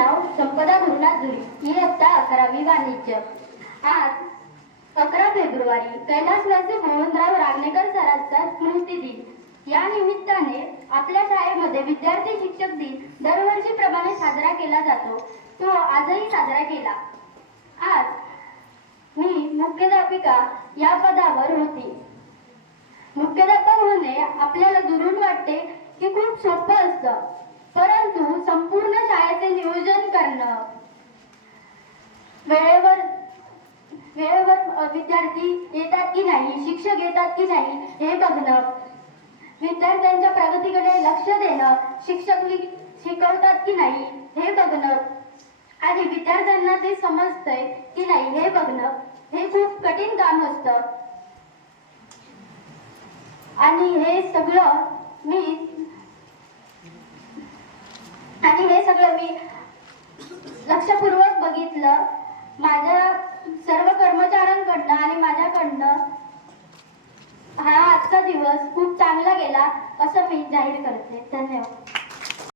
नाव संपदा गुरुनाथ जुरी, इयत्ता 11वी वाणिज्य। आज 11 फेब्रुवारी कैलासवासी मोहनराव रांगणेकर सरांचा स्मृती दिन। या निमित्ताने आपल्या शाळेमध्ये विद्यार्थी शिक्षक दिन दरवर्षीप्रमाणे साजरा केला जातो, तो आजही साजरा केला। आज मी मुख्याध्यापिका या पदावर होती। मुख्याध्यापक होणे आपल्याला दुरून वाटते की खूप सोपं असतं, परंतु संपूर्ण शाळेचे नियोजन करणं, वेळेवर विद्यार्थी येतात की नाही, शिक्षक येतात की नाही हे बघणं, विद्यार्थ्यांच्या प्रगतीकडे लक्ष देणं, शिक्षक शिकवतात की नाही हे बघणं आणि विद्यार्थ्यांना ते समजतंय की नाही हे बघणं, हे खूप कठीण काम असतं। आणि हे सगळं मी लक्षपूर्वक बघितलं। माझ्या सर्व कर्मचाऱ्यांकडनं आणि माझ्याकडनं हा आजचा दिवस खूप चांगला गेला असं मी जाहीर करते। धन्यवाद।